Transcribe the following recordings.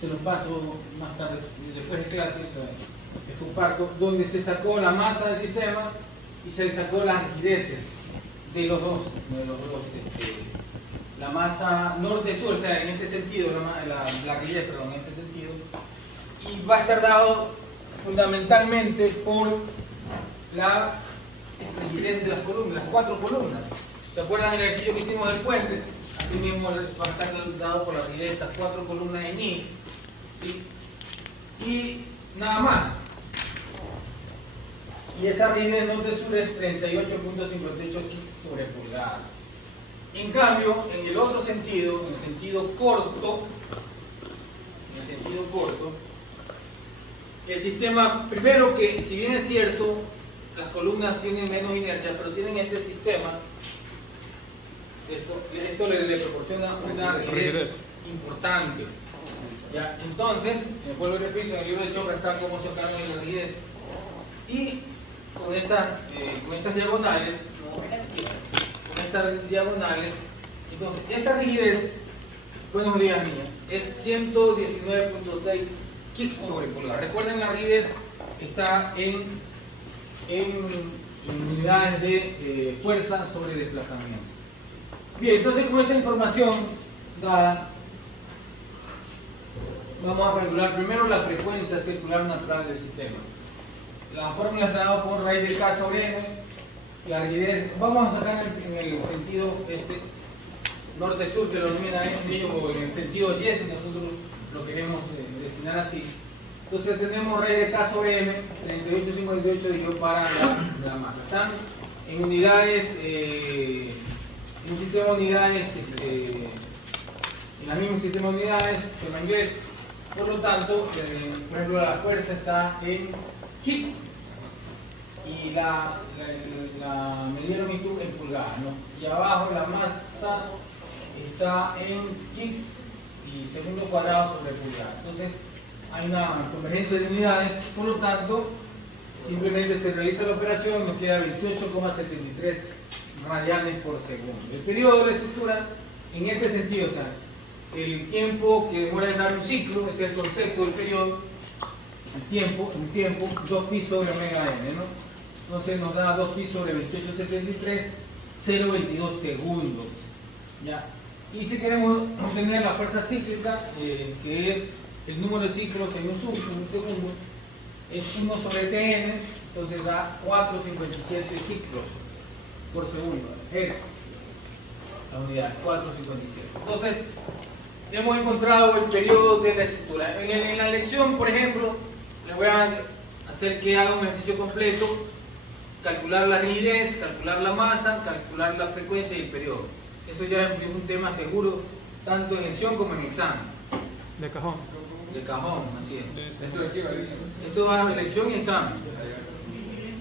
se los paso más tarde, después de clase, les comparto, donde se sacó la masa del sistema y se le sacó las rigideces de los dos, la masa norte-sur, o sea, en este sentido, la rigidez, perdón, en este sentido, y va a estar dado fundamentalmente por la rigidez de las columnas, las 4 columnas. ¿Se acuerdan del ejercicio que hicimos del puente? Así mismo va a estar dado por la rigidez de estas 4 columnas en I, ¿sí? Y nada más. Y esa rigidez norte-sur es 38.58 kicks sobre pulgada. En cambio, en el otro sentido, en el sentido corto, el sistema, primero que, si bien es cierto, las columnas tienen menos inercia, pero tienen este sistema, esto le proporciona una rigidez importante. ¿Ya? Entonces, vuelvo y repito, en el libro de Chopra está cómo sacar la rigidez. Y con estas diagonales, entonces esa rigidez, buenos días niños, es 119.6 kicks sobre pulgada. Recuerden, la rigidez está en unidades de fuerza sobre desplazamiento. Bien, entonces con esa información dada, vamos a calcular primero la frecuencia circular natural del sistema. La fórmula está dada por raíz de K sobre M. La rigidez, vamos a sacar en el sentido norte-sur, que lo denominan ellos, o en el sentido Y, si nosotros lo queremos destinar así. Entonces tenemos raíz de K sobre M, 38.58 dividido para la masa. Están en unidades, en un sistema de unidades, en el mismo sistema de unidades, tema inglés. Por lo tanto, por ejemplo, la fuerza está en kicks y la medida de longitud en pulgadas, ¿no? Y abajo la masa está en kicks y segundos cuadrados sobre pulgadas. Entonces hay una convergencia de unidades, por lo tanto simplemente se realiza la operación y nos queda 28,73 radianes por segundo. El periodo de la estructura en este sentido, o sea, el tiempo que demora en dar un ciclo es el concepto del periodo. El tiempo, 2pi sobre omega n, ¿no? Entonces nos da 2pi sobre 28,73, 0,22 segundos. ¿Ya? Y si queremos obtener la fuerza cíclica, que es el número de ciclos en un segundo, es 1 sobre Tn, entonces da 4,57 ciclos por segundo, hertz, la unidad, 4,57. Entonces, hemos encontrado el periodo de la estructura. En la lección, por ejemplo, les voy a hacer que haga un ejercicio completo, calcular la rigidez, calcular la masa, calcular la frecuencia y el periodo. Eso ya es un tema seguro, tanto en lección como en examen. De cajón. De cajón, así es. Esto de aquí va, dice. Esto va a lección y examen.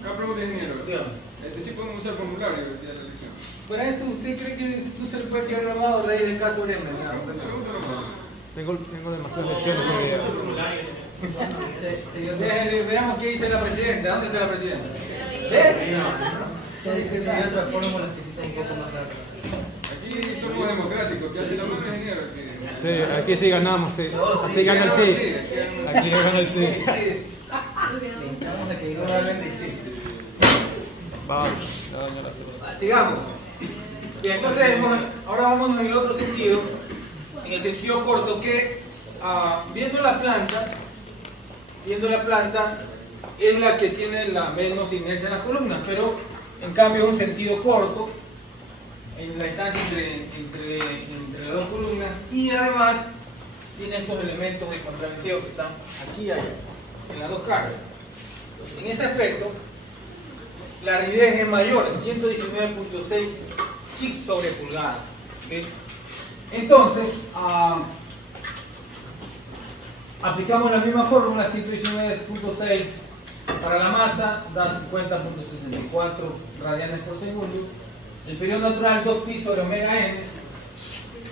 Una pregunta, ingeniero. Dígame. Sí podemos usar formulario de la lección. Para esto, ¿usted cree que esto se le puede quedar grabado raíz de K sobre M? Pregúntalo más. Tengo demasiadas lecciones ese día. Veamos qué dice la presidenta. ¿Dónde está la presidenta? ¿Ves? Hay otras fórmulas que sí son un poco más rápidas. Aquí somos democráticos, que hace la mano, ingeniero. Sí, aquí sí ganamos, sí. Así gana el sí. Aquí gana el sí. Necesitamos a que realmente existe. Vamos. No, no lo sé. Sigamos. Bien, entonces ahora vámonos en el otro sentido, en el sentido corto, que viendo la planta es la que tiene la menos inercia en las columnas, pero en cambio es un sentido corto en la distancia entre las dos columnas, y además tiene estos elementos de contraventeo que están aquí y allá, en las dos caras. Entonces, en ese aspecto, la rigidez es mayor, 119.6 kicks sobre pulgada. ¿Okay? Entonces, aplicamos la misma fórmula, 119.6 para la masa, da 50.64 radianes por segundo. El periodo natural 2pi sobre omega n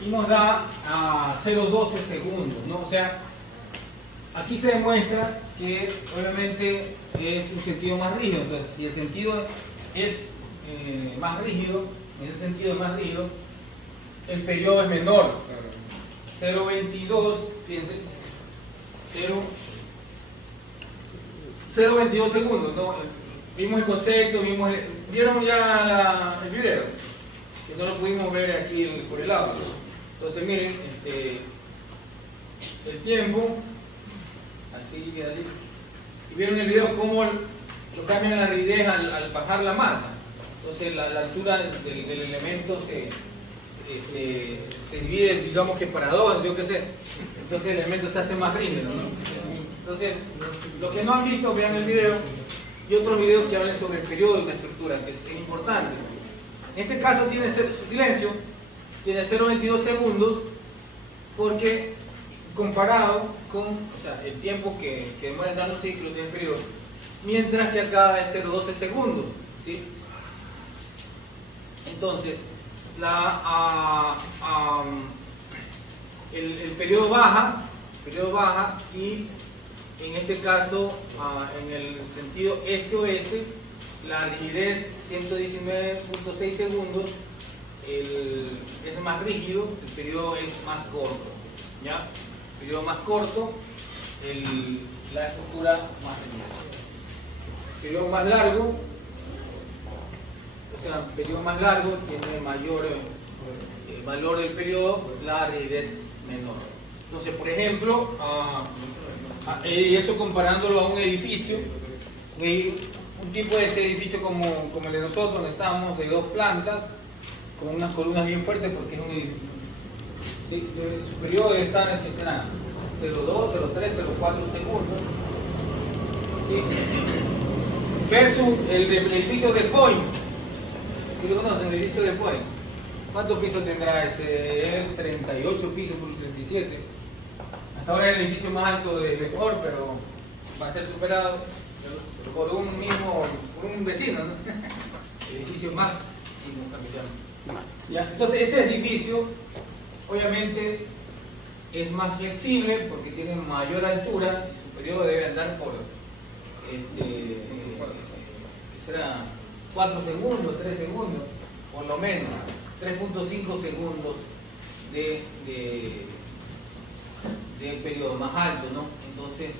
y nos da 0,12 segundos, ¿no? O sea, aquí se demuestra que obviamente es un sentido más rígido. Entonces, si el sentido es más rígido, en ese sentido es más rígido, el periodo es menor. 0,22, fíjense, 0.22 segundos, ¿no? Vimos el concepto, vieron ya el video, que no lo pudimos ver aquí por el audio. Entonces miren, el tiempo, así queda así. Y vieron el video cómo lo cambian la rigidez al bajar la masa. Entonces la altura del elemento se divide, digamos que para dos, yo qué sé. Entonces el elemento se hace más rígido, ¿no? Entonces, los que no han visto, vean el video y otros videos que hablen sobre el periodo y la estructura, que es importante. En este caso tiene silencio, tiene 0.22 segundos, porque comparado con, o sea, el tiempo que demora en nanociclos en el periodo, mientras que acá es 0.12 segundos, ¿sí? Entonces, el periodo baja y en este caso, en el sentido este-oeste, la rigidez 119.6 segundos es más rígido, el periodo es más corto, ¿ya? El periodo más corto, la estructura más rígida. El periodo más largo, o sea, el periodo más largo tiene mayor valor del periodo, la rigidez menor. Entonces, por ejemplo, y eso comparándolo a un edificio, un tipo de este edificio como el de nosotros, donde estamos, de 2 plantas, con unas columnas bien fuertes, porque es un edificio. ¿Sí? Su periodo debe estar en que será 0.2, 0.3, 0.4 segundos. ¿Sí? Versus el edificio de Point. ¿Sí lo conocen? El edificio de Point. ¿Cuántos pisos tendrá ese? 38 pisos por 37. Hasta ahora es el edificio más alto del Ecuador, pero va a ser superado por un vecino, ¿no? El edificio más ¿ya? Entonces ese edificio obviamente es más flexible porque tiene mayor altura, su periodo debe andar por ¿qué será? 4 segundos, 3 segundos, por lo menos 3.5 segundos de periodo más alto, ¿no? Entonces,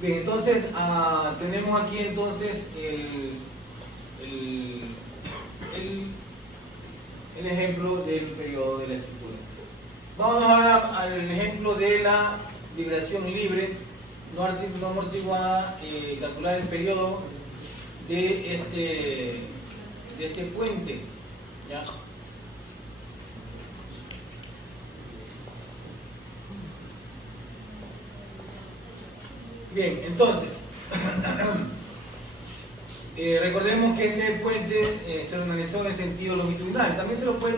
bien, entonces tenemos aquí entonces el ejemplo del periodo de la estructura. Vamos ahora al ejemplo de la vibración libre no amortiguada, calcular el periodo de este puente, ¿ya? Bien, entonces, recordemos que este puente se lo analizó en el sentido longitudinal. También se lo puede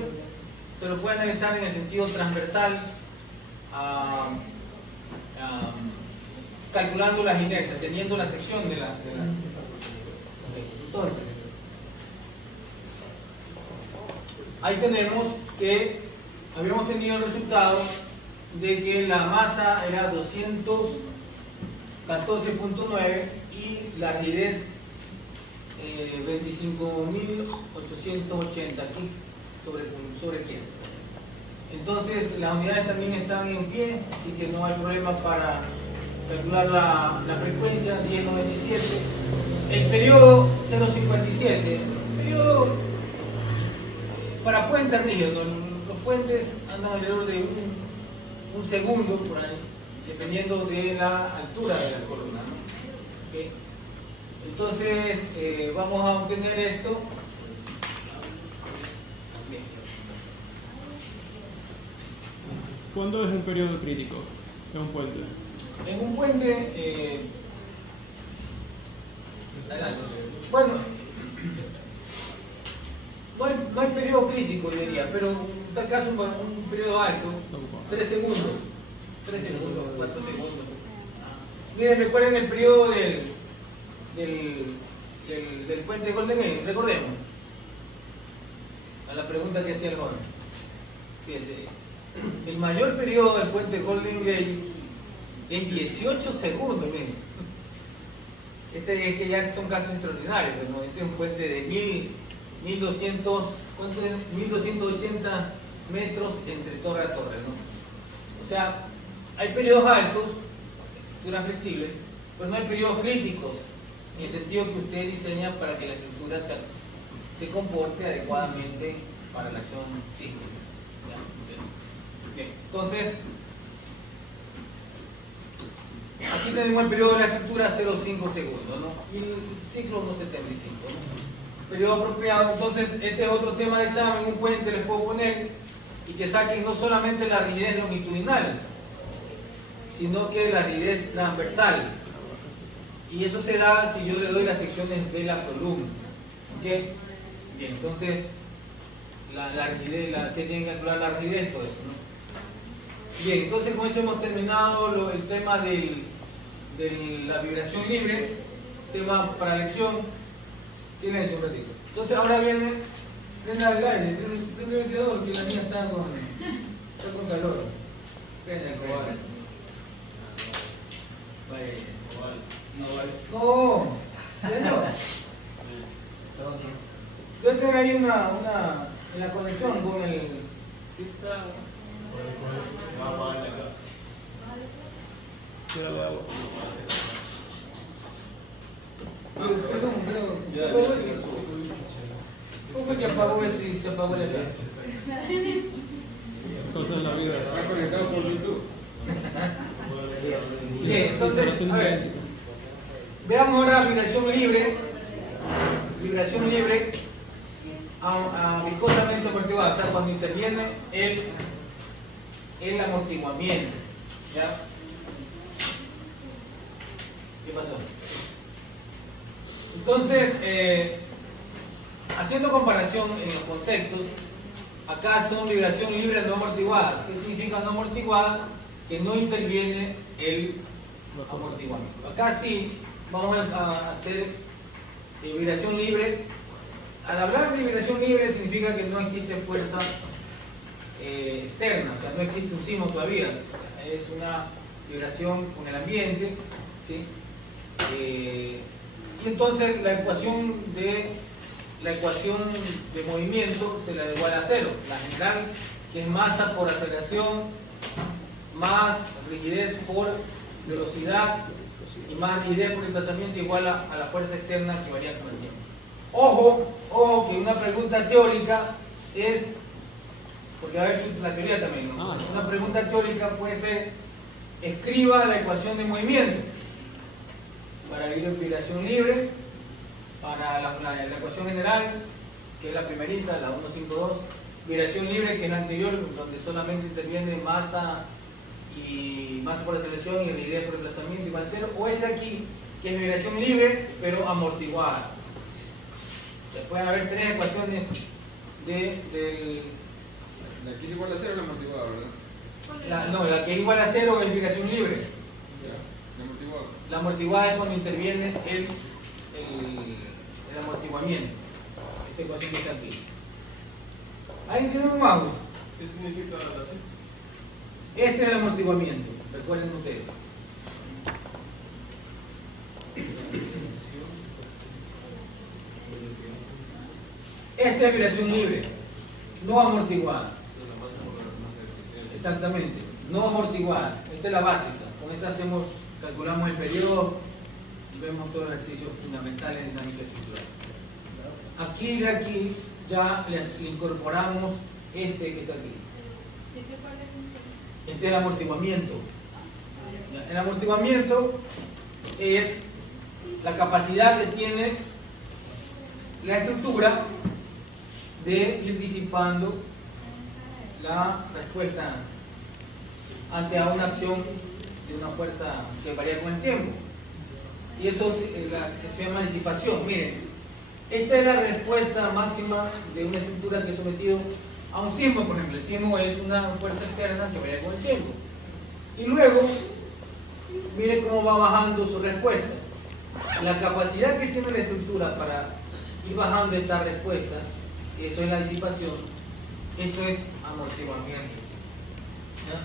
analizar en el sentido transversal, calculando las inercias, teniendo la sección de las. Entonces, ahí tenemos que habíamos tenido el resultado de que la masa era 214.9 y la rigidez 25.880 kg sobre pies. Entonces las unidades también están en pie, así que no hay problema para calcular la frecuencia 1097. El periodo 0.57. El periodo para puentes rígidos, los puentes andan alrededor de un segundo por ahí, dependiendo de la altura de la columna, ¿no? ¿Okay? Entonces vamos a obtener esto. Bien. ¿Cuándo es un periodo crítico de un puente? En un puente, bueno, no hay periodo crítico, yo diría, pero en tal caso para un periodo alto, 3 segundos, 4 segundos. Miren, recuerden el periodo del puente de Golden Gate, recordemos, a la pregunta que hacía el joven. Fíjense, el mayor periodo del puente de Golden Gate es 18 segundos, miren. Este ya son casos extraordinarios, ¿no? Este es un puente de 1280 metros entre torre a torre, ¿no? O sea, hay periodos altos, estructura flexible, pero no hay periodos críticos, en el sentido que usted diseña para que la estructura se comporte adecuadamente para la acción sísmica. Bien, entonces, aquí tenemos el periodo de la estructura 0,5 segundos, ¿no? Y el ciclo 1,75, ¿no? Periodo apropiado. Entonces, este es otro tema de examen, un puente les puedo poner y que saquen no solamente la rigidez longitudinal, sino que la rigidez transversal. Y eso se da si yo le doy las secciones de la columna. ¿Ok? Bien, entonces, la rigidez, que tienen que calcular la rigidez, todo eso, ¿no? Bien, entonces con eso hemos terminado el tema de la vibración libre, tema para lección. Silencio un ratito. Entonces ahora viene el aire, el ventilador, que la mía está con calor. Prende el cobar. No vale. ¿Cómo? ¿Serio? Debe tener ahí en la conexión con el... ¿Cómo fue que apagó eso y se apagó la cara? Cosas de la vida. Está conectado por YouTube. Bien, entonces, a ver, veamos ahora vibración libre. Vibración libre a viscosamente amortiguada, o sea, cuando interviene el amortiguamiento. ¿Ya? ¿Qué pasó? Entonces, haciendo comparación en los conceptos, acá son vibración libre no amortiguada. ¿Qué significa no amortiguada? Que no interviene el amortiguamiento. Acá sí vamos a hacer vibración libre. Al hablar de vibración libre significa que no existe fuerza externa, o sea, no existe un sismo todavía. Es una vibración con el ambiente, ¿sí? Y entonces la ecuación de movimiento se la da igual a cero. La general, que es masa por aceleración, más rigidez por velocidad y más rigidez por desplazamiento igual a la fuerza externa que varía con el tiempo. Ojo, que una pregunta teórica es, porque a ver la teoría también, ¿no? Una pregunta teórica puede ser, escriba la ecuación de movimiento para vibración libre, para la ecuación general, que es la primerita, la 152, vibración libre, que es la anterior, donde solamente interviene masa por aceleración y rigidez por desplazamiento igual a cero, o esta aquí, que es vibración libre, pero amortiguada. O sea, pueden haber tres ecuaciones del... La que es igual a cero es la amortiguada, ¿verdad? No, la que es igual a cero es vibración libre. Ya, la amortiguada. La amortiguada es cuando interviene el amortiguamiento. Esta ecuación que está aquí. ¿Alguien tiene un mouse? ¿Qué significa la C? Este es el amortiguamiento, recuerden ustedes. Esta es vibración libre, no amortiguada. Exactamente, no amortiguada. Esta es la básica. Con esa calculamos el periodo y vemos todos los ejercicios fundamentales de dinámica circular. Aquí y aquí ya les incorporamos este que está aquí. Este es el amortiguamiento. El amortiguamiento es la capacidad que tiene la estructura de ir disipando la respuesta ante a una acción de una fuerza que varía con el tiempo. Y eso se llama disipación. Miren, esta es la respuesta máxima de una estructura que es sometido a un sismo, por ejemplo. El sismo es una fuerza externa que varía con el tiempo. Y luego, miren cómo va bajando su respuesta. La capacidad que tiene la estructura para ir bajando esta respuesta, eso es la disipación, eso es amortiguamiento. ¿Ya?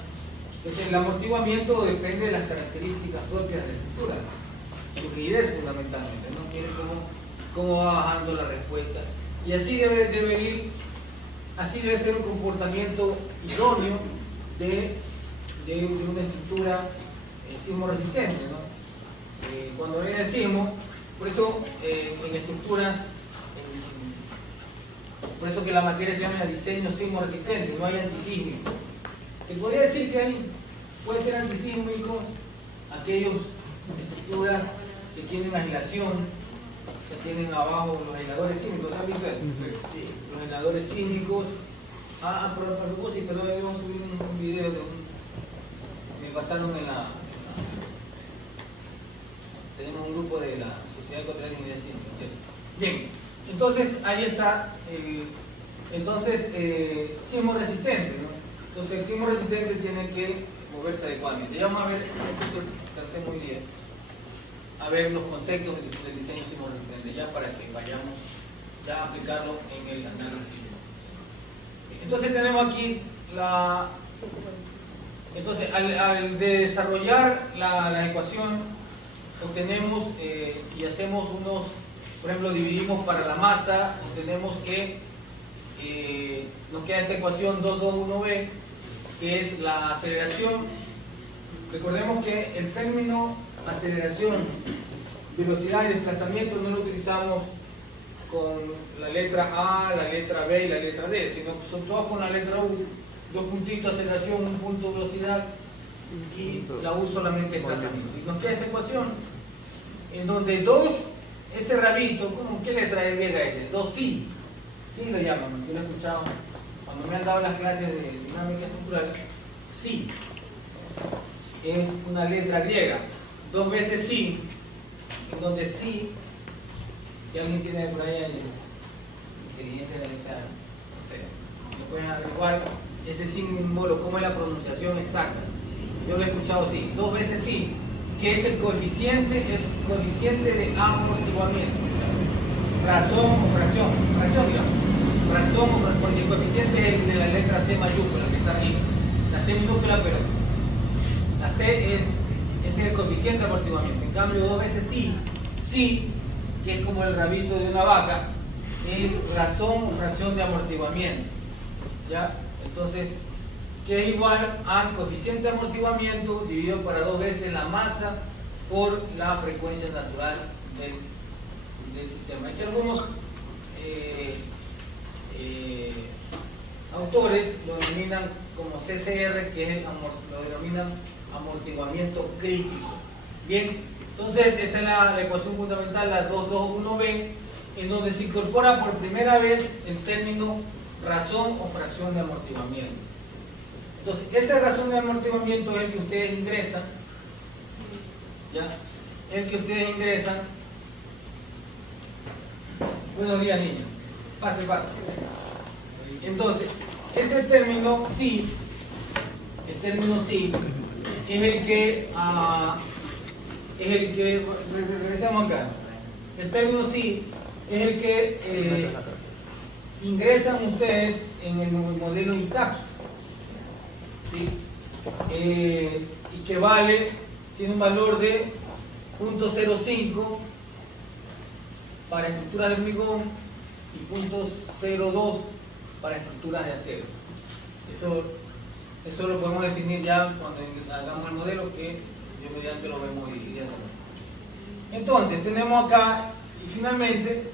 Entonces el amortiguamiento depende de las características propias de la estructura, su rigidez fundamentalmente, ¿no? Miren cómo va bajando la respuesta. Y así debe ser un comportamiento idóneo de de una estructura sismo resistente, ¿no? Cuando viene el sismo, por eso en estructuras, por eso que la materia se llama diseño sismo resistente, no hay antisísmico. Se podría decir que puede ser antisísmico aquellas estructuras que tienen aislación, que tienen abajo los aisladores sísmicos, ¿han visto eso? Sí, los aisladores sísmicos. A propósito, debo subir un video de me pasaron tenemos un grupo de la Sociedad Ecuatoriana de Ingeniería Sísmica, ¿cierto? Bien, entonces ahí está sismo resistente, ¿no? Entonces el sismo resistente tiene que moverse adecuadamente. Ya vamos a ver, ese es el tercer muy día, a ver los conceptos del diseño sismo resistente, ya para que vayamos ya a aplicarlo en el análisis. Entonces tenemos aquí entonces al desarrollar la ecuación obtenemos y hacemos por ejemplo, dividimos para la masa, obtenemos que nos queda esta ecuación 221b, que es la aceleración. Recordemos que el término aceleración, velocidad y desplazamiento no lo utilizamos con la letra A, la letra B y la letra D, sino que son todos con la letra U, 2 puntitos aceleración, 1 punto velocidad y la U solamente desplazamiento. Y nos queda esa ecuación en donde 2, ese rabito, ¿qué letra griega es? 2 sí lo llaman, yo lo he escuchado cuando me han dado las clases de dinámica estructural. Sí es una letra griega, 2 veces sí, en donde sí, si alguien tiene por ahí inteligencia de esa, no sé, lo pueden averiguar ese símbolo, cómo es la pronunciación exacta. Yo lo he escuchado así, 2 veces sí, que es el coeficiente de amortiguamiento, razón o fracción, digamos, razón o fracción, porque el coeficiente es el de la letra C mayúscula, que está arriba, la C minúscula, pero la C ese es el coeficiente de amortiguamiento. En cambio, 2 veces sí, que es como el rabito de una vaca, es razón o fracción de amortiguamiento, ¿ya? Entonces, que es igual al coeficiente de amortiguamiento dividido para 2 veces la masa por la frecuencia natural del sistema. Aquí algunos autores lo denominan como CCR, que es lo denominan amortiguamiento crítico. Bien, entonces esa es la ecuación fundamental, la 221b, en donde se incorpora por primera vez el término razón o fracción de amortiguamiento. Entonces, esa razón de amortiguamiento es el que ustedes ingresan, ¿ya? El que ustedes ingresan. Buenos días, niños. Pase. Entonces, ese término sí, es el que, regresamos acá. El término sí es el que ingresan ustedes en el modelo ITAPS, ¿sí? Y que tiene un valor de 0.05 para estructuras de hormigón y 0.02 para estructuras de acero. Eso lo podemos definir ya cuando hagamos el modelo, que yo mediante lo vemos dividiendo. Entonces tenemos acá, y finalmente,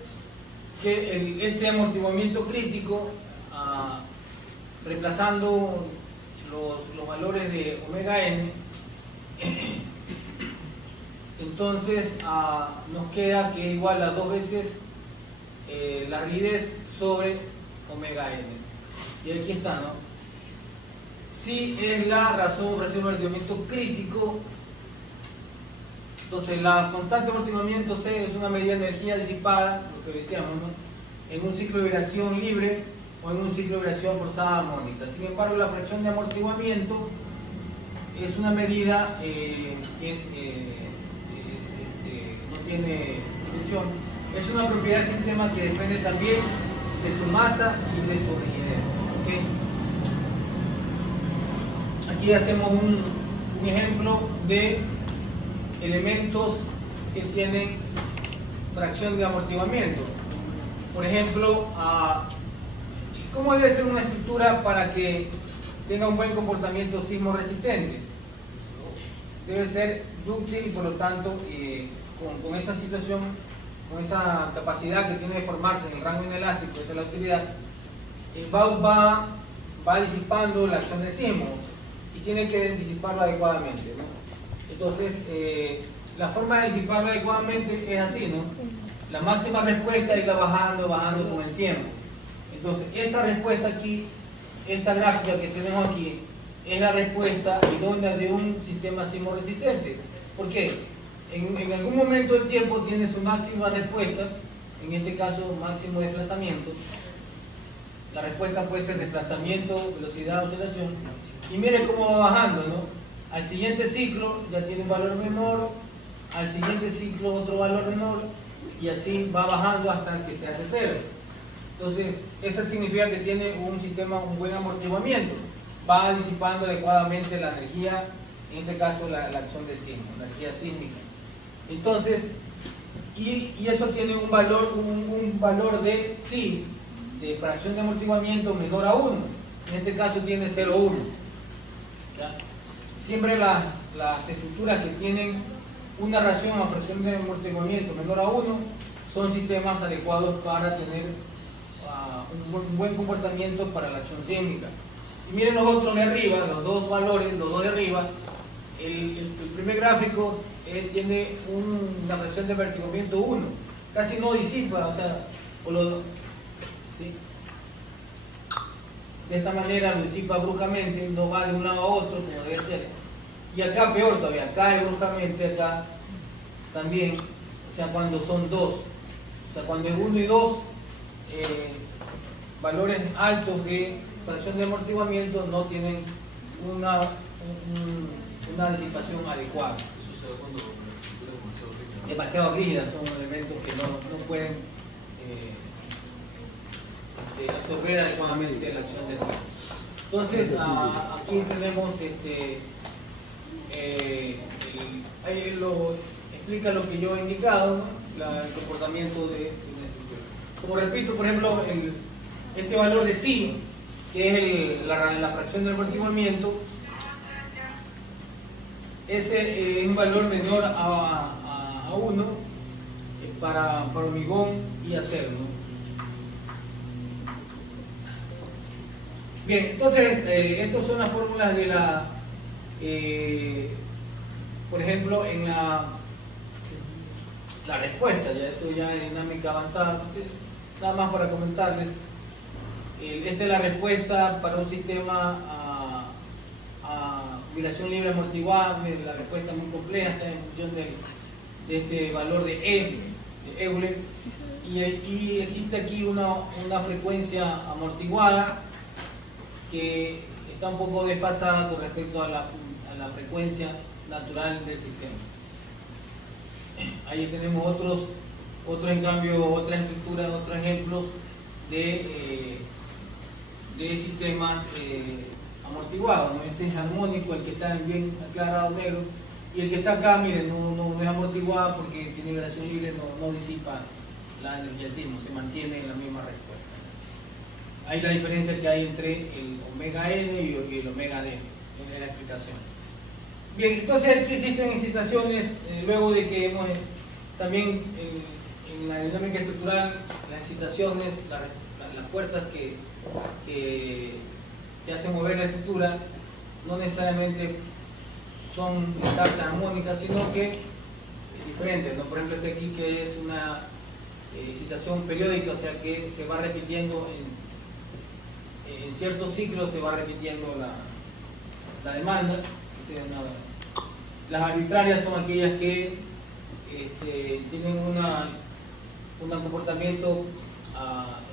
que este amortiguamiento crítico, reemplazando los valores de omega n, entonces nos queda que es igual a 2 veces la rigidez sobre omega n. Y aquí está, ¿no? Si es la razón o fracción de amortiguamiento crítico, entonces la constante de amortiguamiento C es una medida de energía disipada, lo que decíamos, ¿no? En un ciclo de vibración libre o en un ciclo de vibración forzada armónica. Sin embargo, la fracción de amortiguamiento es una medida que no tiene dimensión. Es una propiedad del sistema que depende también de su masa y de su rigidez. ¿Okay? Aquí hacemos un ejemplo de elementos que tienen fracción de amortiguamiento. Por ejemplo, ¿cómo debe ser una estructura para que tenga un buen comportamiento sismo resistente. Debe ser dúctil y por lo tanto con esa situación, con esa capacidad que tiene de formarse en el rango inelástico, esa es la utilidad, va disipando la acción del sismo y tiene que disiparlo adecuadamente, ¿no? Entonces, la forma de disiparlo adecuadamente es así, ¿no? La máxima respuesta irá bajando con el tiempo. Entonces, esta respuesta aquí, esta gráfica que tenemos aquí, es la respuesta idónea de un sistema sismo resistente. ¿Por qué? En algún momento del tiempo tiene su máxima respuesta, en este caso máximo desplazamiento. La respuesta puede ser desplazamiento, velocidad, oscilación. Y miren cómo va bajando, ¿no? Al siguiente ciclo ya tiene un valor menor, al siguiente ciclo otro valor menor, y así va bajando hasta que se hace cero. Entonces, eso significa que tiene un sistema, un buen amortiguamiento. Va disipando adecuadamente la energía, en este caso la acción del sismo, la energía sísmica. Entonces, y eso tiene un valor de psi, de fracción de amortiguamiento menor a 1. En este caso tiene 0,1. Siempre las estructuras que tienen una relación a fracción de amortiguamiento menor a 1 son sistemas adecuados para tener un buen comportamiento para la acción sísmica. Y miren los otros de arriba, los dos valores, los dos de arriba. El primer gráfico tiene una fracción de amortiguamiento 1, casi no disipa, o sea, ¿sí? De esta manera lo disipa bruscamente, no va de un lado a otro como debe ser. Y acá peor todavía, cae bruscamente, acá también, o sea, cuando son dos, o sea, cuando es 1 y 2, valores altos de fracción de amortiguamiento no tienen una disipación adecuada. Eso se da cuando la estructura es Demasiado demasiado rígida. rígidas, son elementos que no pueden absorber adecuadamente la acción del sismo. Entonces, aquí tenemos ahí explica lo que yo he indicado, ¿no? El comportamiento de una estructura. Como repito, por ejemplo, este valor de psi, que es la fracción del amortiguamiento, ese es un valor menor a 1 para hormigón y acero, ¿no? Bien, entonces, estas son las fórmulas de por ejemplo, en la respuesta, ya esto ya es dinámica avanzada, entonces, nada más para comentarles. Esta es la respuesta para un sistema a vibración libre amortiguable. La respuesta es muy compleja, está en función de este valor de Euler, y existe aquí una frecuencia amortiguada que está un poco desfasada con respecto a la frecuencia natural del sistema. Ahí tenemos en cambio, otras estructuras, otros ejemplos de sistemas amortiguados, ¿no? Este es armónico, el que está bien aclarado negro, y el que está acá, miren, no es amortiguado porque tiene vibración libre, no disipa la energía del sismo, se mantiene en la misma respuesta. Hay la diferencia que hay entre el omega n y el omega d en la explicación. Bien, entonces aquí existen excitaciones, luego de que hemos también en la dinámica estructural, las excitaciones, las fuerzas que hacen mover la estructura, no necesariamente son exactas armónicas, sino que es diferente, ¿no? Por ejemplo, este aquí que es una excitación periódica, o sea que se va repitiendo en ciertos ciclos, se va repitiendo la demanda. O sea, las arbitrarias son aquellas que tienen un comportamiento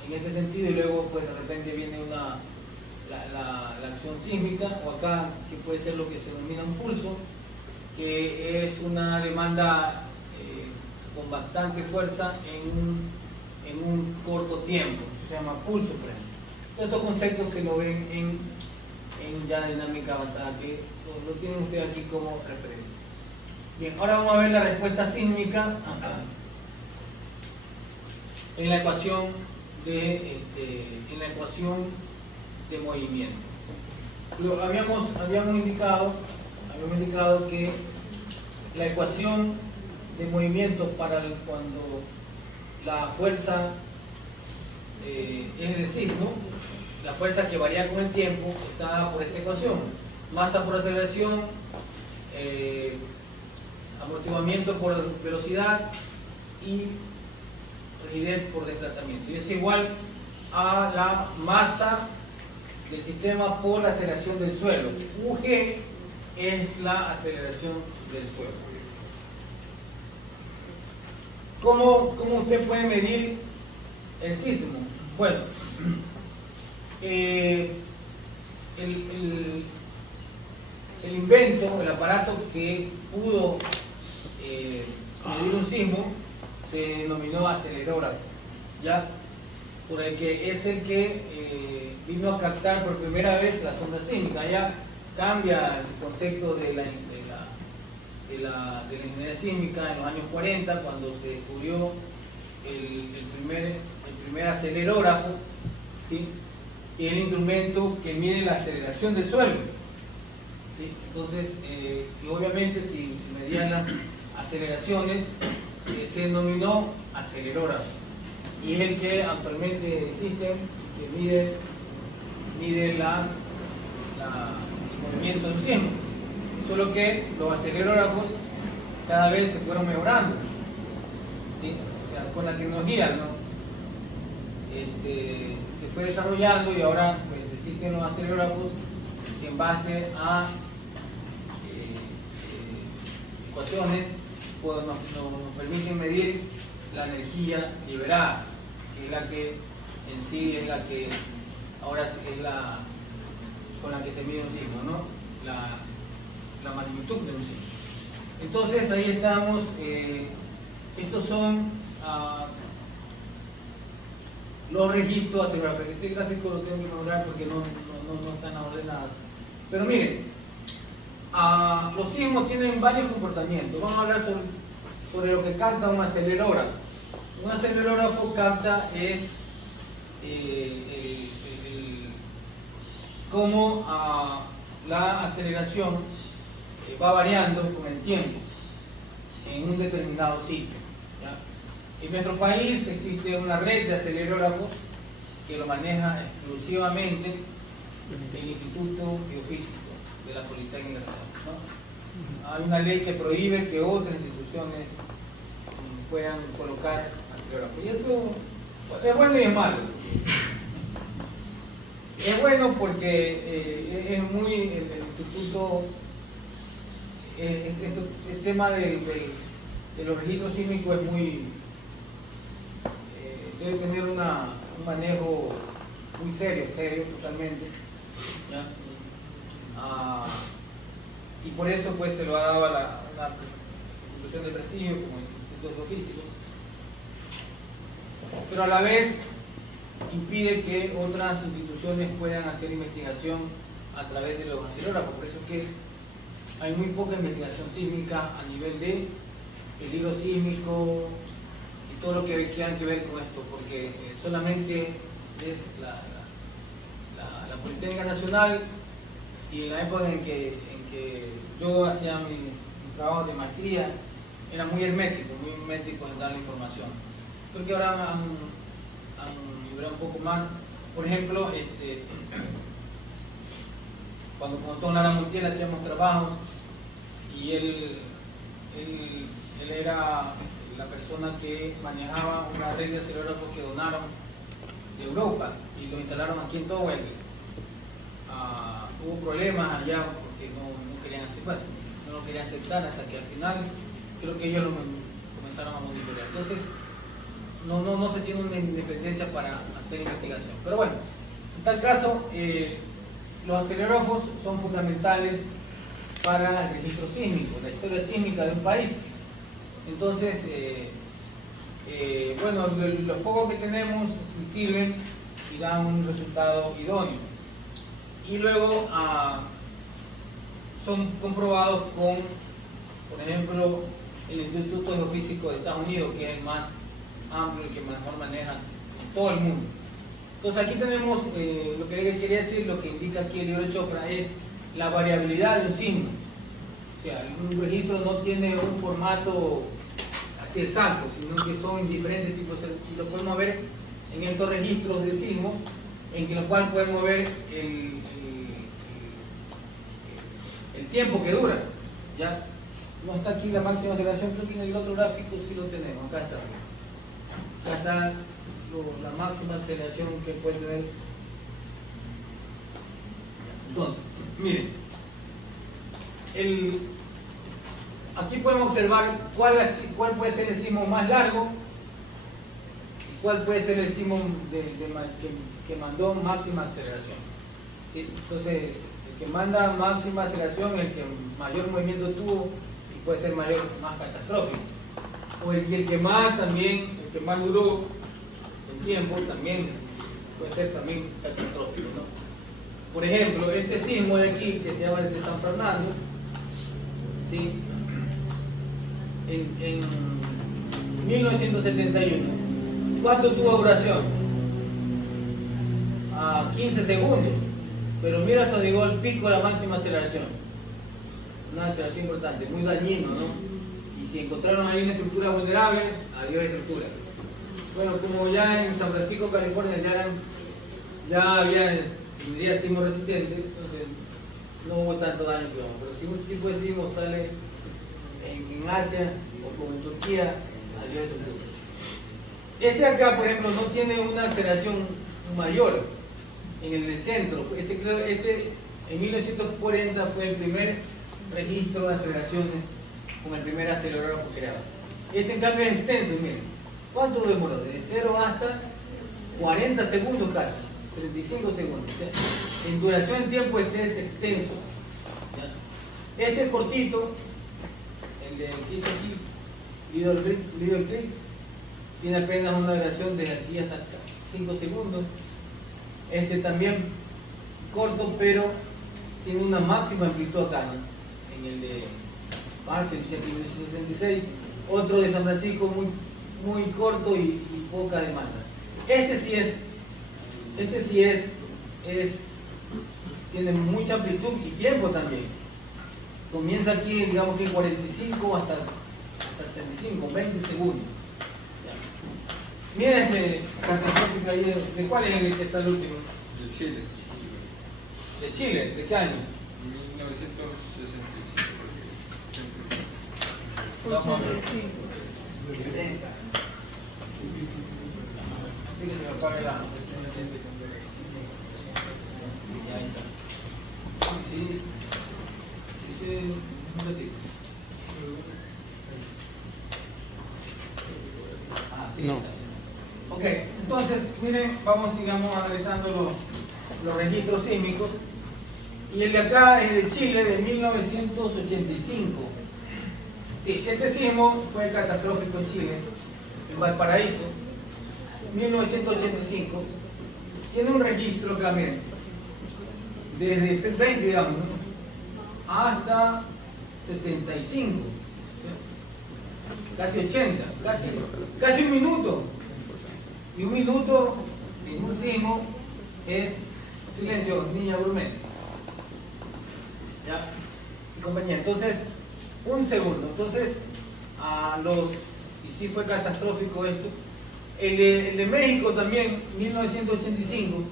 en este sentido, y luego pues de repente viene la acción sísmica, o acá que puede ser lo que se denomina un pulso, que es una demanda con bastante fuerza en un corto tiempo. Se llama pulso, por ejemplo. Estos conceptos se lo ven en ya dinámica avanzada, que lo tienen ustedes aquí como referencia. Bien, ahora vamos a ver la respuesta sísmica en la ecuación de movimiento. habíamos indicado que la ecuación de movimiento para cuando la fuerza es del sismo, la fuerza que varía con el tiempo, está por esta ecuación: masa por aceleración, amortiguamiento por velocidad y rigidez por desplazamiento. Y es igual a la masa del sistema por la aceleración del suelo. UG es la aceleración del suelo. ¿Cómo usted puede medir el sismo? Bueno, el invento, el aparato que pudo medir un sismo se denominó acelerógrafo, ¿ya? Por el que es el que vino a captar por primera vez las ondas sísmicas. Ya cambia el concepto de la ingeniería sísmica en los años 40, cuando se descubrió el primer acelerógrafo, ¿sí? Que es el instrumento que mide la aceleración del suelo, ¿sí? Entonces, y obviamente si medían las aceleraciones, se denominó acelerógrafo, y es el que actualmente existe, que mide el movimiento del sismo. Solo que los acelerógrafos cada vez se fueron mejorando, ¿sí? O sea, con la tecnología, ¿no? Se fue desarrollando, y ahora pues existen los acelerógrafos que, en base a ecuaciones, pues, nos permiten medir la energía liberada, que es la que en sí es la que ahora es la con la que se mide un sismo, ¿no? La magnitud de un sismo. Entonces ahí estamos. Estos son los registros acelerógrafos. Este gráfico lo tengo que mejorar porque no están ordenados. Pero miren, los sismos tienen varios comportamientos. Vamos a hablar sobre lo que capta un acelerógrafo. Un acelerógrafo capta cómo la aceleración va variando con el tiempo en un determinado sitio, ¿ya? En nuestro país existe una red de acelerógrafos que lo maneja exclusivamente el Instituto Geofísico de la Politécnica, ¿no? Hay una ley que prohíbe que otras instituciones puedan colocar acelerógrafos, y eso es bueno y es malo. Es bueno porque el instituto, el tema de los registros sísmicos es debe tener un manejo muy serio totalmente, ¿ya? Y por eso pues se lo ha dado a una institución de prestigio como el Instituto Geofísico, pero a la vez impide que otras instituciones puedan hacer investigación a través de los acelerógrafos. Por eso es que hay muy poca investigación sísmica a nivel de peligro sísmico y todo lo que tenga que ver con esto, porque solamente es la Politécnica Nacional, y en la época en que yo hacía mis trabajos de maestría, era muy hermético en dar la información. Creo que ahora han liberado un poco más. Por ejemplo, cuando con Don Lara Montiel hacíamos trabajos, y él era la persona que manejaba una red de acelerógrafos que donaron de Europa y lo instalaron aquí en Towel. Hubo problemas allá porque no querían aceptar, no lo querían aceptar, hasta que al final creo que ellos lo comenzaron a monitorear. Entonces no se tiene una independencia para hacer investigación. Pero bueno, en tal caso, los acelerógrafos son fundamentales para el registro sísmico, la historia sísmica de un país. Entonces, bueno, los pocos que tenemos sí sirven y dan un resultado idóneo. Y luego son comprobados con, por ejemplo, el Instituto Geofísico de Estados Unidos, que es el más amplio, el que mejor maneja en todo el mundo. Entonces aquí tenemos lo que les quería decir, lo que indica aquí el libro de Chopra es la variabilidad de un sismo. O sea, un registro no tiene un formato así exacto, sino que son diferentes tipos, y lo podemos ver en estos registros de sismo, en los cuales podemos ver el tiempo que dura. ¿Ya? No está aquí la máxima aceleración, creo que en el otro gráfico sí lo tenemos, acá está. Acá está la máxima aceleración que puede tener. Entonces, miren, aquí podemos observar cuál puede ser el sismo más largo y cuál puede ser el sismo que mandó máxima aceleración. ¿Sí? Entonces, el que manda máxima aceleración es el que mayor movimiento tuvo y puede ser más catastrófico. O el que más duró el tiempo también puede ser también catastrófico, ¿no? Por ejemplo, este sismo de aquí, que se llama el de San Fernando, ¿sí? En 1971, ¿cuánto tuvo duración? 15 segundos, pero mira hasta llegó al pico de la máxima aceleración, una aceleración importante, muy dañino, ¿no? Y si encontraron ahí una estructura vulnerable, adiós estructura. Bueno, como ya en San Francisco, California, ya había sismo resistente, entonces no hubo tanto daño, pero si un tipo de sismo sale en Asia o como en Turquía, adiós estructura. Este acá, por ejemplo, no tiene una aceleración mayor en el centro. Este en 1940 fue el primer registro de aceleraciones con el primer acelerador creado. Este en cambio es extenso, miren. ¿Cuánto demoró? De 0 hasta 40 segundos casi, 35 segundos. O sea, en duración en tiempo este es extenso. ¿Ya? Este es cortito, el de que dice aquí, Little Creek, tiene apenas una duración de aquí hasta 5 segundos. Este también corto, pero tiene una máxima amplitud acá, ¿no? En el de Marfil, dice aquí 1966. Otro de San Francisco muy corto y poca demanda. Este sí tiene mucha amplitud y tiempo también. Comienza aquí, digamos que 45 hasta 65, 20 segundos. Ya. Miren ese catastrófico ahí, ¿de cuál es el que está el último? De Chile. ¿De Chile? ¿De qué año? 1965. Fíjense, me apaga la. Ahí está. Sí, un ratito. Sí, no. Ok, entonces, miren, sigamos analizando los registros sísmicos. Y el de acá es de Chile de 1985. Sí, este sismo fue catastrófico en Chile, en Valparaíso, 1985. Tiene un registro acá, miren, desde 20, digamos, hasta 75, casi 80, casi un minuto. Y un minuto en un sismo es silencio, niña Brumet. ¿Ya? Y compañía, entonces, un segundo. Entonces, y sí fue catastrófico esto. El de México también, 1985,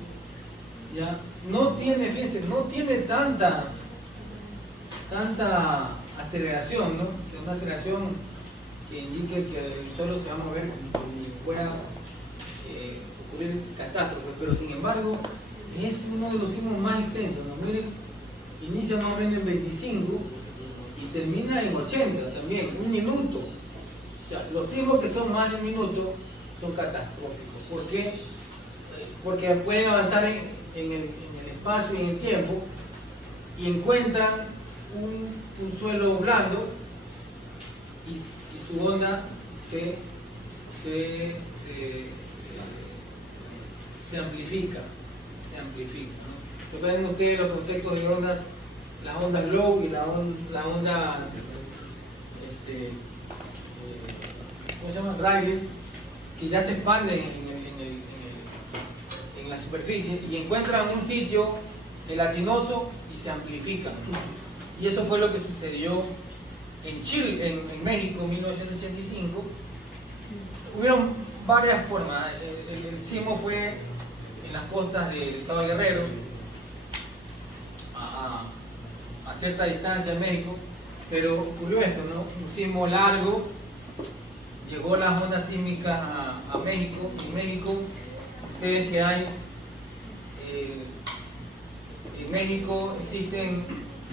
¿ya? No tiene, fíjense, no tiene tanta aceleración, ¿no? Una aceleración que indique que el suelo se va a mover y pueda ocurrir catástrofes, pero sin embargo es uno de los sismos más extensos, ¿no? Miren, inicia más o menos en 25 y termina en 80 también, un minuto. O sea, los sismos que son más de un minuto son catastróficos. ¿Por qué? Porque pueden avanzar en el espacio y en el tiempo y encuentran un suelo blando y su onda se amplifica, ¿no? Recuerden ustedes los conceptos de ondas, las ondas low y las ondas ¿cómo se llama? Rayleigh, que ya se expanden en la superficie y encuentran un sitio gelatinoso y se amplifican. Y eso fue lo que sucedió en Chile, en México en 1985. Hubieron varias formas. El sismo fue en las costas del estado de Guerrero, a cierta distancia en México, pero ocurrió esto, ¿no? Un sismo largo, llegó las ondas sísmicas a México. En México, ustedes que hay, en México existen,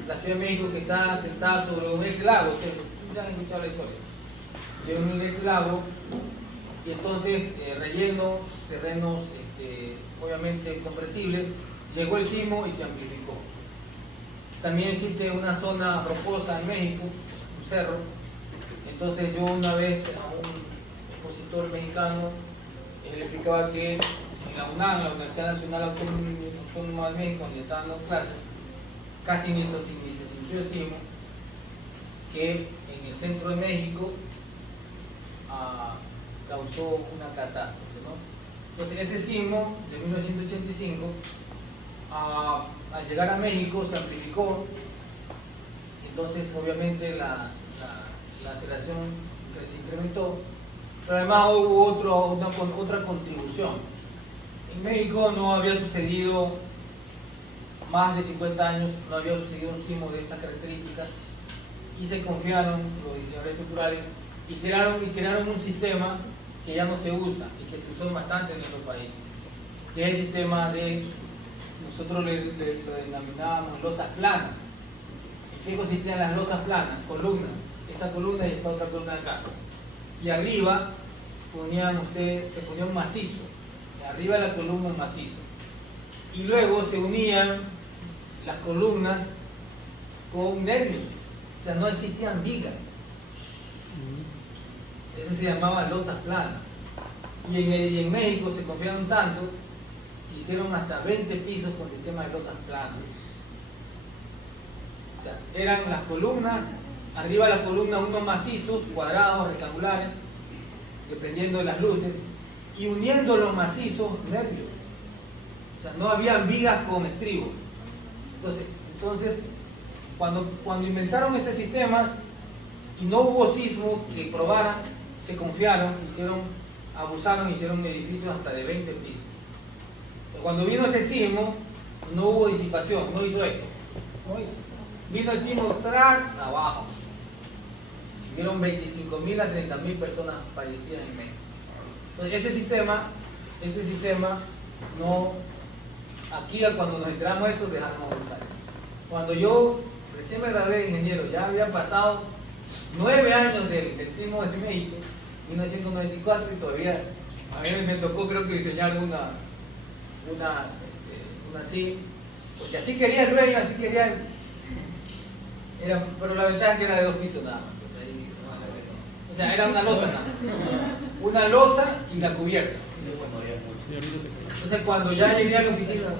la Ciudad de México que está sentada sobre un ex lago, ustedes se han escuchado la historia, de un ex lago, y entonces relleno, terrenos obviamente compresibles, llegó el sismo y se amplificó. También existe una zona rocosa en México, un cerro. Entonces yo una vez a un expositor mexicano le explicaba que en la UNAM, la Universidad Nacional Autónoma de México, donde estaban dando clases, casi ni se sintió el sismo, que en el centro de México causó una catástrofe, ¿no? Entonces ese sismo de 1985, al llegar a México se amplificó, entonces obviamente la aceleración se incrementó, pero además hubo otra contribución. En México no había sucedido, más de 50 años, no había sucedido un sismo de estas características, y se confiaron los diseñadores estructurales y crearon un sistema que ya no se usa y que se usó bastante en nuestro país, que es el sistema de, nosotros lo denominábamos losas planas. ¿En qué consistían las losas planas? Columnas, esa columna y esta otra columna de acá. Y arriba se ponía un macizo, y arriba de la columna un macizo. Y luego se unían las columnas con nervios, o sea, no existían vigas. Eso se llamaba losas planas. Y en México se confiaron tanto que hicieron hasta 20 pisos con sistema de losas planas. O sea, eran las columnas, arriba de las columnas unos macizos, cuadrados, rectangulares, dependiendo de las luces, y uniendo los macizos nervios. O sea, no habían vigas con estribo. Entonces cuando inventaron ese sistema y no hubo sismo que probara, se confiaron, abusaron, hicieron edificios hasta de 20 pisos. Cuando vino ese sismo, no hubo disipación, no hizo esto. No hizo. Vino el sismo, ¡trac!, abajo. Vieron 25.000 a 30.000 personas fallecidas en México. Entonces ese sistema no, aquí cuando nos enteramos de eso, dejamos de usar. Cuando yo recién me gradué de ingeniero, ya habían pasado 9 años del sismo de México, 1994, y todavía a mí me tocó, creo que diseñar una así, porque así quería el dueño, así quería pero la ventaja es que era de 2 pisos nada más, pues ahí, o sea, era una losa nada más, una losa y la cubierta. Entonces cuando ya llegué a la oficina,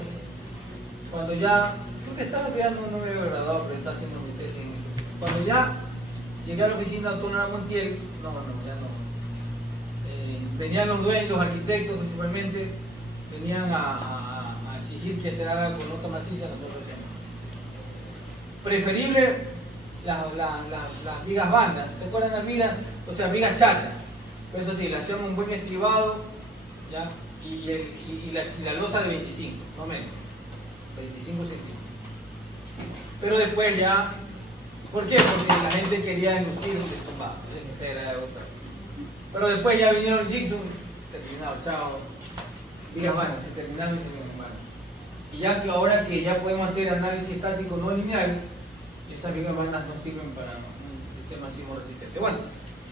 creo que estaba quedando, no me había graduado, pero estaba haciendo mi tesis. Cuando ya llegué a la oficina autónoma de Montiel, ya no. Venían los dueños, los arquitectos principalmente, venían a exigir que se haga con losa maciza, nosotros decíamos. Preferible las vigas bandas, ¿se acuerdan las vigas? O sea, vigas chatas. Pero eso sí, le hacíamos un buen estribado, ¿ya? Y la losa de 25, no menos, 25 centímetros. Pero después ya, ¿por qué? Porque la gente quería lucir un estumbado, esa era otra. Pero después ya vinieron Jigsaw, terminado, chao, vigas bandas, se terminaron y se vinieron bandas. Y ya que ahora que ya podemos hacer análisis estático no lineal, esas vigas bandas no sirven para un sistema sismo resistente. Bueno,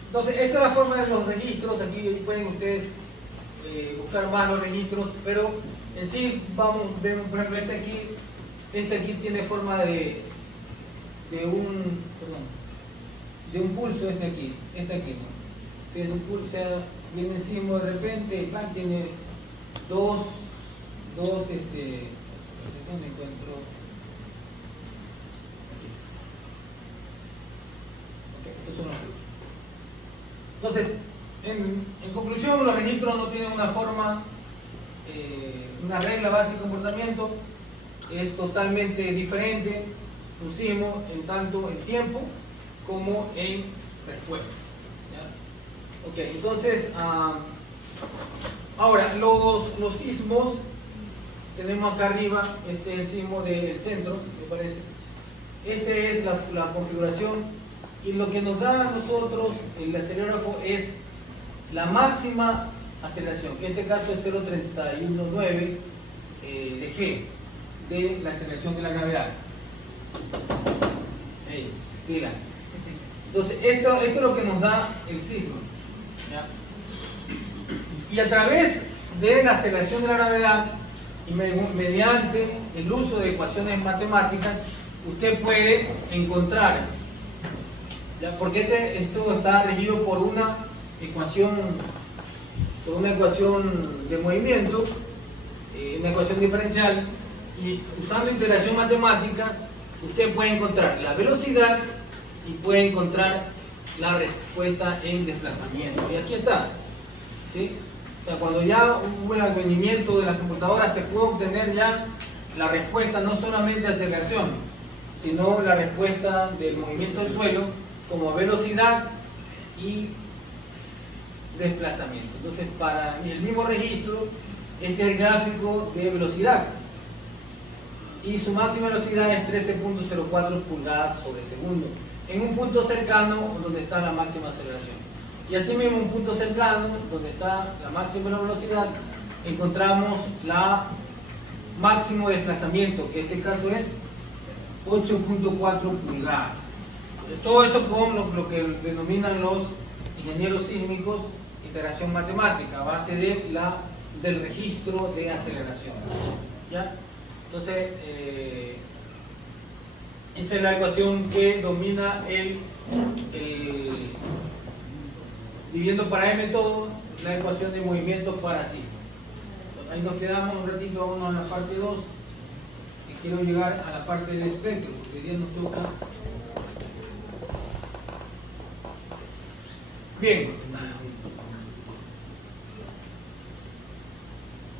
entonces esta es la forma de los registros, aquí pueden ustedes buscar más los registros, pero en sí vemos, por ejemplo, este aquí tiene forma de un pulso, este aquí, ¿no? Que es un pulso, o sea, viene encima de repente, el plan tiene dos, ¿dónde encuentro? Aquí. Okay, estos son los pulsos. Entonces, en conclusión, los registros no tienen una forma una regla básica de comportamiento, es totalmente diferente un sismo en tanto en tiempo como en respuesta. ¿Ya? Ok, entonces, ahora los sismos, tenemos acá arriba, este es el sismo del centro, me parece. Esta es la configuración, y lo que nos da a nosotros el acelerógrafo es la máxima aceleración, que en este caso es 0,319 de G, de la aceleración de la gravedad. Ahí, mira. Entonces, esto es lo que nos da el sismo. ¿Ya? Y a través de la aceleración de la gravedad, y mediante el uso de ecuaciones matemáticas, usted puede encontrar, ¿ya? Porque esto está regido por una ecuación de movimiento, una ecuación diferencial, y usando integración matemáticas usted puede encontrar la velocidad y puede encontrar la respuesta en desplazamiento. Y aquí está, ¿sí? O sea, cuando ya hubo el advenimiento de las computadoras, se puede obtener ya la respuesta no solamente de aceleración, sino la respuesta del movimiento del suelo como velocidad y desplazamiento. Entonces, para el mismo registro, este es el gráfico de velocidad, y su máxima velocidad es 13.04 pulgadas sobre segundo, en un punto cercano donde está la máxima aceleración. Y asimismo, un punto cercano donde está la máxima velocidad, encontramos la máximo desplazamiento, que en este caso es 8.4 pulgadas. Todo eso con lo que denominan los ingenieros sísmicos integración matemática, a base del registro de aceleración. ¿Ya? Entonces, esa es la ecuación que domina dividiendo para M todo, la ecuación de movimiento para sí. Ahí nos quedamos un ratito, vámonos a la parte 2, y quiero llegar a la parte del espectro, porque hoy día nos toca. Bien.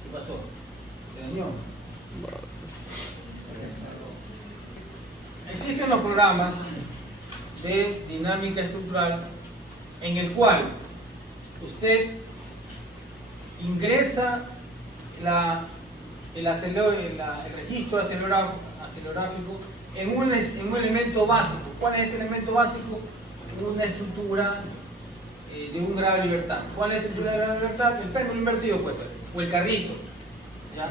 ¿Qué pasó? ¿Se dañó? Existen los programas de dinámica estructural en el cual usted ingresa el registro acelerográfico en un elemento básico. ¿Cuál es ese elemento básico? Una estructura de un grado de libertad. ¿Cuál es la estructura de grado de libertad? El péndulo invertido puede ser, o el carrito. ¿Ya?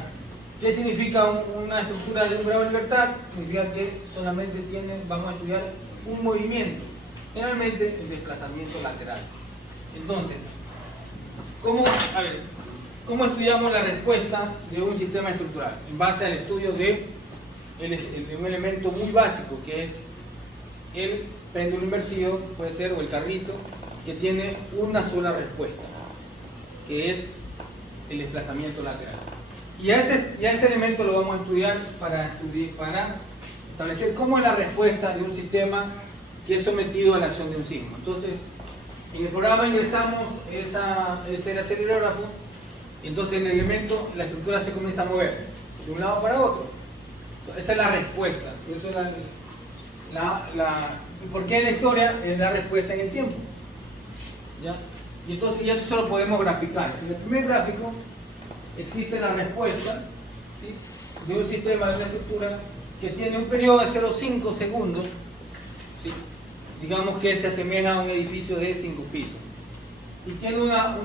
¿Qué significa una estructura de un grado de libertad? Significa que solamente vamos a estudiar un movimiento, generalmente el desplazamiento lateral. Entonces, ¿cómo estudiamos la respuesta de un sistema estructural? En base al estudio de un elemento muy básico, que es el péndulo invertido, puede ser, o el carrito, que tiene una sola respuesta, que es el desplazamiento lateral. Y a ese elemento lo vamos a estudiar para establecer cómo es la respuesta de un sistema que es sometido a la acción de un sismo. Entonces, en el programa ingresamos ese acelerógrafo, entonces el elemento, la estructura se comienza a mover de un lado para otro. Esa es la respuesta. Eso es ¿por qué en la historia es la respuesta en el tiempo? ¿Ya? Y entonces, y eso solo podemos graficar. En el primer gráfico existe la respuesta, ¿sí?, de un sistema, de una estructura que tiene un periodo de 0,5 segundos, ¿sí?, digamos que se asemeja a un edificio de 5 pisos, y tiene una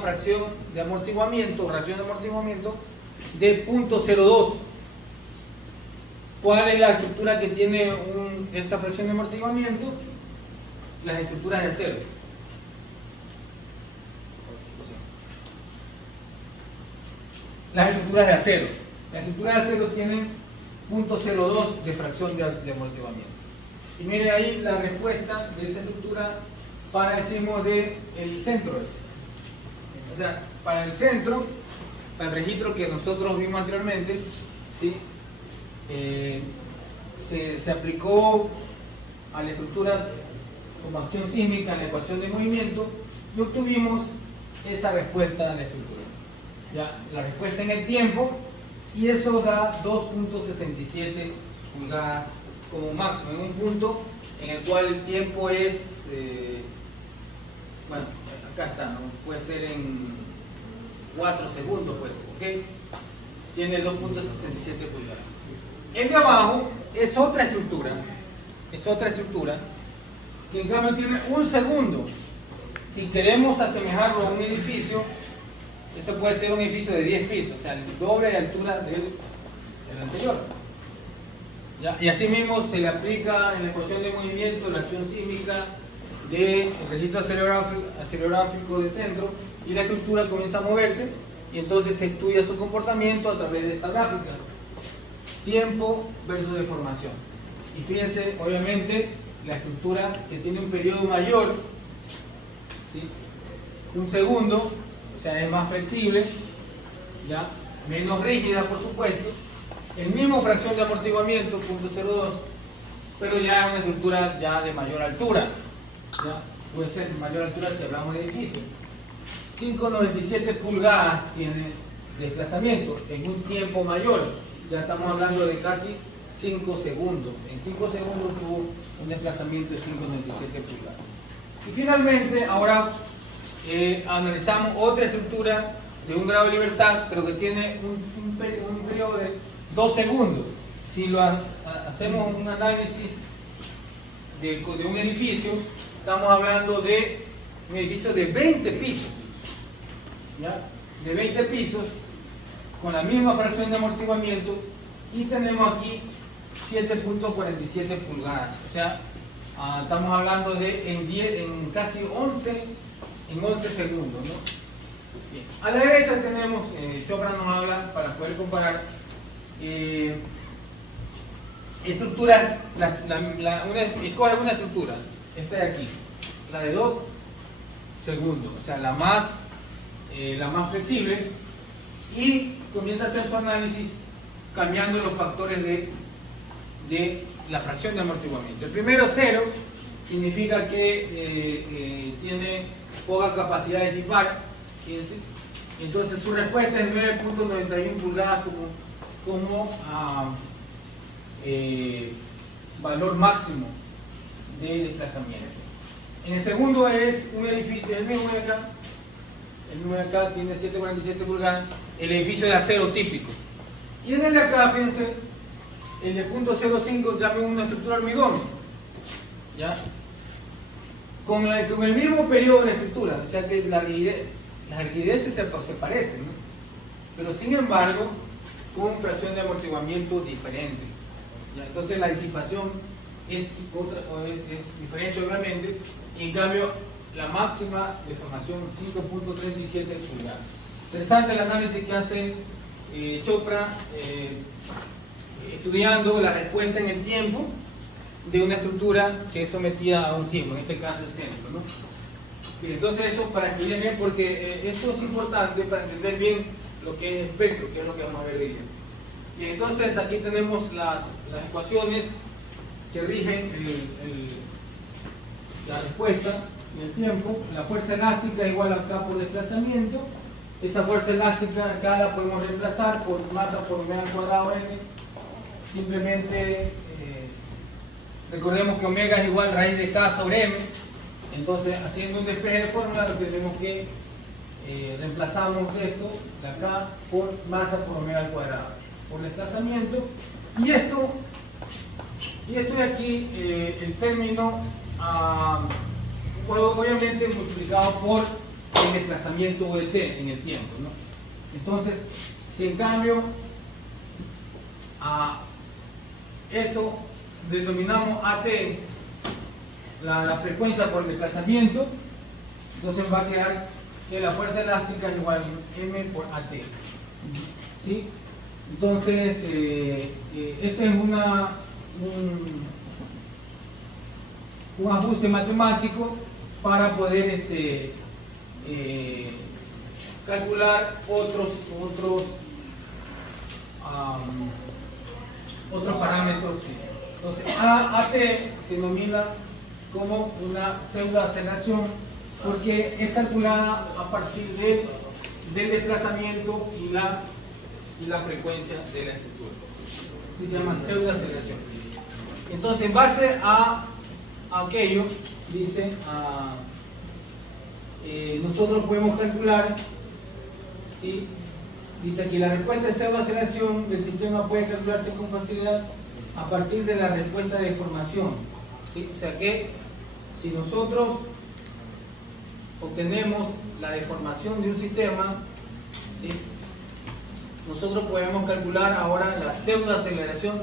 fracción de amortiguamiento, ración de amortiguamiento de 0.02. ¿Cuál es la estructura que tiene esta fracción de amortiguamiento? Las estructuras de acero. Las estructuras de acero. Las estructuras de acero tienen 0.02 de fracción de amortiguamiento. Y mire ahí la respuesta de esa estructura para el sismo del centro. O sea, para el centro, para el registro que nosotros vimos anteriormente, ¿sí?, se aplicó a la estructura como acción sísmica en la ecuación de movimiento y obtuvimos esa respuesta de la estructura. Ya, la respuesta en el tiempo, y eso da 2.67 pulgadas como máximo, en un punto en el cual el tiempo es, bueno, acá está, ¿no? Puede ser en 4 segundos, pues, ¿ok? Tiene 2.67 pulgadas. El de abajo es otra estructura, que en cambio tiene 1 segundo. Si queremos asemejarlo a un edificio, eso puede ser un edificio de 10 pisos, o sea, el doble de altura del anterior. ¿Ya? Y así mismo se le aplica en la ecuación de movimiento la acción sísmica del registro acelerográfico del centro, y la estructura comienza a moverse, y entonces se estudia su comportamiento a través de esta gráfica. Tiempo versus deformación. Y fíjense, obviamente, la estructura que tiene un periodo mayor, ¿sí? 1 segundo, o sea, es más flexible, ¿ya? Menos rígida, por supuesto, el mismo fracción de amortiguamiento, 0.02, pero ya es una estructura ya de mayor altura, ¿ya? Puede ser de mayor altura si hablamos de edificio. 5.97 pulgadas tiene desplazamiento en un tiempo mayor, ya estamos hablando de casi 5 segundos. En 5 segundos tuvo un desplazamiento de 5.97 pulgadas. Y finalmente, ahora analizamos otra estructura de un grado de libertad, pero que tiene un periodo de 2 segundos. Si lo hacemos un análisis de un edificio, estamos hablando de un edificio de 20 pisos, ¿ya? De 20 pisos, con la misma fracción de amortiguamiento, y tenemos aquí 7.47 pulgadas. O sea, estamos hablando de en casi 11 segundos, ¿no? Bien. A la derecha tenemos, Chopra nos habla, para poder comparar, estructura, escoge una estructura, esta de aquí, la de 2 segundos, o sea, la más flexible, y comienza a hacer su análisis cambiando los factores de la fracción de amortiguamiento. El primero, 0, significa que tiene poca capacidad de disipar, fíjense. Entonces su respuesta es 9.91 pulgadas como valor máximo de desplazamiento. En el segundo es un edificio, el mismo de acá tiene 7.47 pulgadas, el edificio de acero típico. Y en el de acá, fíjense, el de 0.05 también una estructura de hormigón, ¿ya? Con el mismo periodo de estructura, o sea que las rigideces se parecen, ¿no? Pero sin embargo, con fracción de amortiguamiento diferente, ¿ya? Entonces la disipación es diferente, obviamente, y en cambio la máxima deformación 5.37 pulgadas. Interesante el análisis que hace Chopra, estudiando la respuesta en el tiempo de una estructura que es sometida a un sismo, en este caso el centro, ¿no? Bien, entonces eso para estudiar bien, porque esto es importante para entender bien lo que es espectro, que es lo que vamos a ver hoy día. Bien, entonces aquí tenemos las ecuaciones que rigen la respuesta en el tiempo. La fuerza elástica es igual a K por desplazamiento. Esa fuerza elástica acá la podemos reemplazar por masa por omega al cuadrado n. Simplemente recordemos que omega es igual a raíz de K sobre m. Entonces, haciendo un despeje de fórmula, lo que tenemos que reemplazamos esto de acá por masa por omega al cuadrado por desplazamiento, y esto de aquí, el término obviamente multiplicado por el desplazamiento o de t en el tiempo, ¿no? Entonces, si en cambio esto denominamos AT, la frecuencia por el desplazamiento, entonces va a quedar que la fuerza elástica es igual a m por AT, ¿sí? Entonces, ese es un ajuste matemático para poder calcular otros parámetros. Entonces, AT se denomina como una pseudo aceleración porque es calculada a partir del desplazamiento y la frecuencia de la estructura. Así se llama pseudoaceleración. Entonces, en base a aquello, dice, nosotros podemos calcular, ¿sí? Dice aquí, la respuesta de pseudoaceleración del sistema puede calcularse con facilidad a partir de la respuesta de deformación, ¿sí? O sea que si nosotros obtenemos la deformación de un sistema, ¿sí? Nosotros podemos calcular ahora la pseudoaceleración